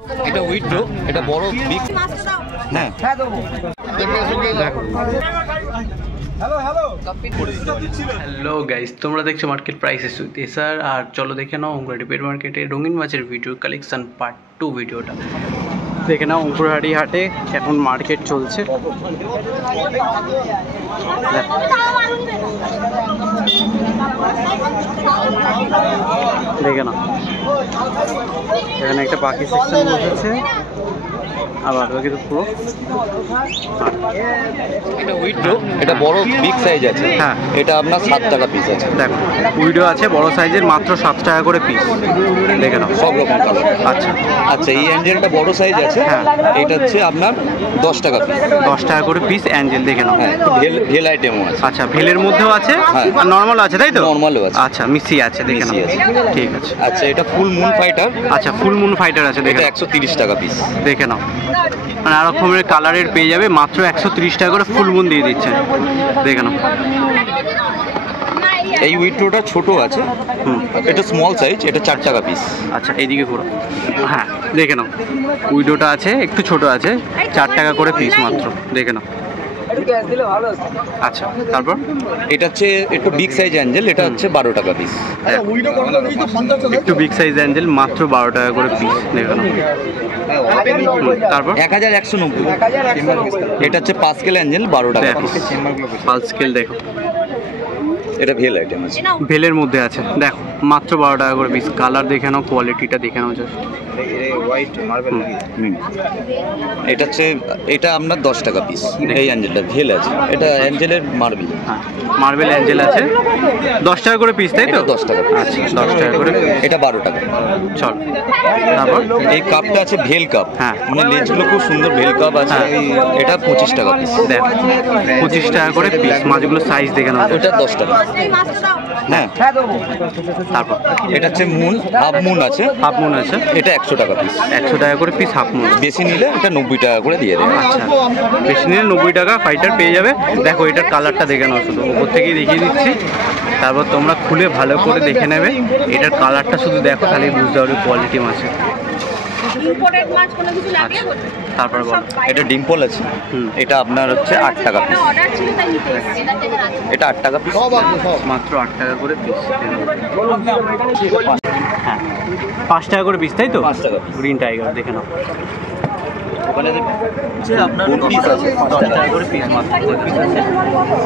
এটা উইথড্রো, এটা বড় বিগ। হ্যাঁ হ্যালো গাইস, তোমরা দেখছো মার্কেট প্রাইসেস উইথ এসআর। আর চলো দেখে নাও অঙ্কুরহাটি পেট মার্কেটে রঙিন মাছের ভিডিও কালেকশন পার্ট 2 ভিডিওটা দেখে নাও। অঙ্কুরহাটি হাটে এখন মার্কেট চলছে। দেখে নাও, এখানে একটা বাকি সেকশন বসেছে, আবার কিন্তু পুরো এটা উইথড্রো, এটা বড় বিগ সাইজ আছে। হ্যাঁ, এটা আপনার 7 টাকা পিস আছে। দেখো উইডো আছে বড় সাইজের, মাত্র 7 টাকা করে পিস। দেখে নাও সব রকম কালার। আচ্ছা আচ্ছা, এই অ্যাঞ্জেলটা বড় সাইজ আছে। হ্যাঁ, এটা হচ্ছে আপনার 10 টাকা পিস। 10 টাকা করে পিস অ্যাঞ্জেল। দেখে নাও, হ্যাঁ, ভেল আইটেমও আছে। আচ্ছা, ভেলের মধ্যেও আছে হ্যাঁ, আর নরমাল আছে, তাই তো? নরমালও আছে। আচ্ছা, মিক্সি আছে। দেখে নাও, ঠিক আছে। আচ্ছা, এটা ফুল মুন ফাইটার। আচ্ছা, ফুল মুন ফাইটার আছে। দেখে এটা 130 টাকা পিস। দেখে নাও, নানা রকমের কালারের পেয়ে যাবে, মাত্র 130 টাকা করে ফুল মুন দিয়ে দিচ্ছেন। দেখে নাও, এই উইথড্রোটা ছোট আছে। এটা স্মল সাইজ, এটা 4 টাকা পিস। আচ্ছা, এইদিকে পুরো। হ্যাঁ, দেখে নাও, উইডোটা আছে, একটু ছোট আছে, 4 টাকা করে পিস মাত্র। দেখে নাও। আচ্ছা, তারপর এটা হচ্ছে একটু বিগ সাইজ অ্যাঞ্জেল, এটা হচ্ছে 12 টাকা পিস। একটু বিগ সাইজ অ্যাঞ্জেল, মাত্র 12 টাকা করে পিস। দেখে নাও। তারপর 1190। এটা হচ্ছে পাস্কেল অ্যাঞ্জেল, 12 টাকা পিস। পাল স্কেল দেখো, এটা ভেল আইটেম আছে। ভেলের মধ্যে আছে, দেখো মাত্র 12 টাকা করে পিস। কালার দেখে নাও, কোয়ালিটিটা দেখে নাও জাস্ট। এটা হচ্ছে, এটা আপনার 10 টাকা পিস। এই অ্যাঞ্জেলটা ভেল আছে, এটা অ্যাঞ্জেলের মার্বেল। হ্যাঁ, মার্বেল অ্যাঞ্জেল আছে, 10 টাকা করে পিস, তাই তো? 10 টাকা। আচ্ছা, 10 টাকা করে। এটা 12 টাকা। চল, তারপর এই কাপটা আছে ভেল কাপ। হ্যাঁ, মানে লেজগুলো খুব সুন্দর ভেল কাপ আছে। এটা 25 টাকা পিস। দেখো 25 টাকা করে পিস। মাছগুলো সাইজ দেখে নাও। এটা 10 টাকা। হ্যাঁ, তারপর এটা হচ্ছে মুন, হাফ মুন আছে। হাফ মুন আছে, এটা 100 টাকা পিস। 100 টাকা করে পিস হাফ মুন। বেশি নিলে এটা 90 টাকা করে দিয়ে দেবে। আচ্ছা, বেশি নিলে 90 টাকা ফাইটার পেয়ে যাবে। দেখো এটার কালারটা দেখে নাও, শুধু উপর থেকেই দেখিয়ে দিচ্ছি, তারপর তোমরা খুলে ভালো করে দেখে নেবে। এটার কালারটা শুধু দেখো, তাহলে বুঝতে পারবে কোয়ালিটি মাছের। তারপর বলো, এটা ডিম্পল আছে। এটা আপনার হচ্ছে 8 টাকা পিস। এটা 8 টাকা পিস, মাত্র 8 টাকা করে পিস। হ্যাঁ, 5 টাকা করে পিস, তাই তো? 5 টাকা পিস। গ্রিন টাইগার দেখে নাও, ওখানে আপনার পিস আছে 10 টাকা করে পিস মাত্র। পিস আছে,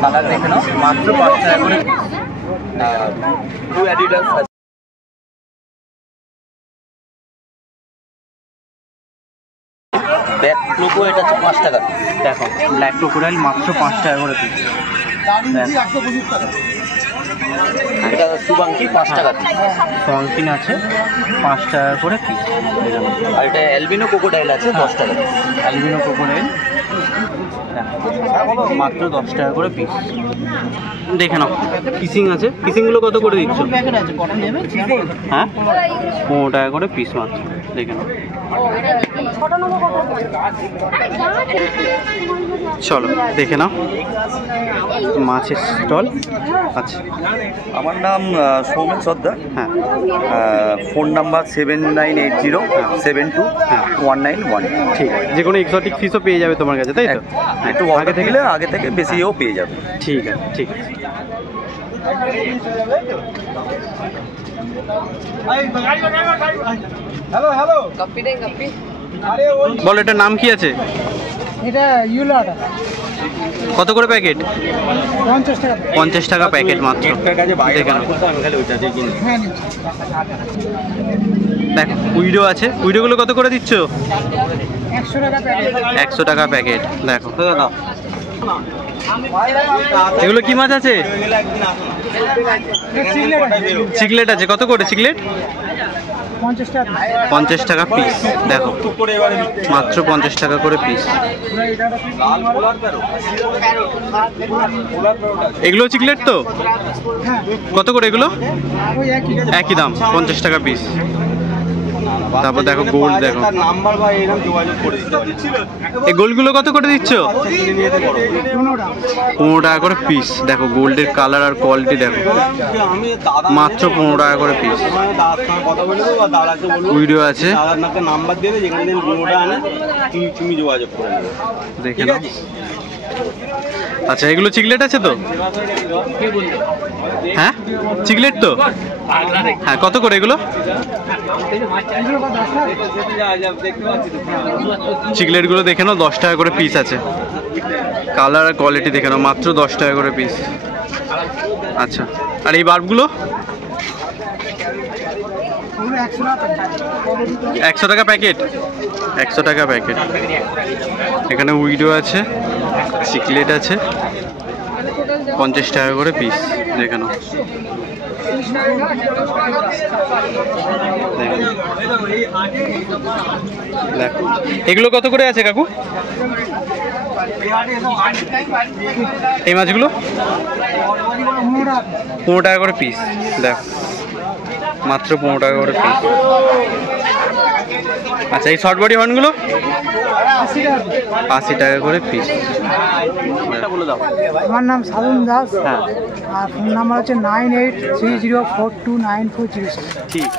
কালার দেখে নাও, মাত্র 5 টাকা করে পিস। ব্লু অ্যাডিডাস আছে। ব্যাক লোগো, এটা হচ্ছে 5 টাকা। দেখো ব্ল্যাক ক্রোকোডাইল, মাত্র 5 টাকা করে পিস। এটা সুবাঙ্কি 5 টাকা পিস। ফংকিন আছে, 5 টাকা করে পিস। আর এটা অ্যালবিনো ক্রোকোডাইল আছে 10 টাকা। অ্যালবিনো ক্রোকোডাইল মাত্র 10 টাকা করে পিস। দেখে নাও, ফিশিং আছে। ফিশিংগুলো কত করে দিচ্ছ? হ্যাঁ, 15 টাকা করে পিস মাত্র। দেখে নাও। চলো দেখে নাও মাছের স্টল। আচ্ছা, আমার নাম সৌমেন সর্দার। হ্যাঁ, ফোন নাম্বার 7980721911। ঠিক আছে। যে কোনো এক্সোটিক ফিশও পেয়ে যাবে তোমার কাছে, তাই তো? একটু আগে থেকে বেশিও পেয়ে যাবে। ঠিক আছে, ঠিক আছে। বলো, এটার নাম কি আছে? এটা ইউলাটা কত করে প্যাকেট? 50 টাকা। 50 টাকা প্যাকেট মাত্র। দেখে নাও। দেখো উইডো আছে। উইডোগুলো কত করে দিচ্ছ? 100 টাকা প্যাকেট। 100 টাকা প্যাকেট। দেখো এগুলো কি মাছ আছে? চিকলেট আছে। কত করে চিকলেট? 50 টাকা। 50 টাকা পিস। দেখো মাত্র 50 টাকা করে পিস। এগুলো চিকলেট তো? কত করে এগুলো? ওই একই একই দাম, 50 টাকা পিস। তারপর দেখো গোল্ড দেখো, নাম্বার বা এরকম যোগাযোগ করে দিতে পারি। এই গোল্ডগুলো কত করে দিচ্ছ? 15 টাকা করে পিস। দেখো গোল্ডের কালার আর কোয়ালিটি দেখো, আমি দাদা মাত্র 15 টাকা করে পিস। দাদার সঙ্গে কথা বলে দেবো, বা দাদাকে বলবো ভিডিও আছে, দাদার নাকে নাম্বার দেবে, যেখানে দিন গুঁড়োটা আনে তুমি যোগাযোগ করে নেবে। দেখে নাও। আচ্ছা এগুলো চিকলেট আছে তো? হ্যাঁ চিকলেট তো? হ্যাঁ কত করে এগুলো? চিকলেটগুলো দেখে নাও, 10 টাকা করে পিস আছে। কালার আর কোয়ালিটি দেখে নাও, মাত্র 10 টাকা করে পিস। আচ্ছা আর এই বাল্বগুলো? 100 টাকা প্যাকেট। 100 টাকা প্যাকেট। এখানে উইডো আছে, চিকলেট আছে, 50 টাকা করে পিস। দেখে নাও। এগুলো কত করে আছে কাকু? এই মাছগুলো 15 টাকা করে পিস। দেখ মাত্র 15 টাকা করে পিস। আচ্ছা এই শর্ট বডি হর্নগুলো 80 টাকা করে পিস। বলে দাও। আমার নাম সাধন দাস, হ্যাঁ আর ফোন নাম্বার হচ্ছে 9830429407। ঠিক।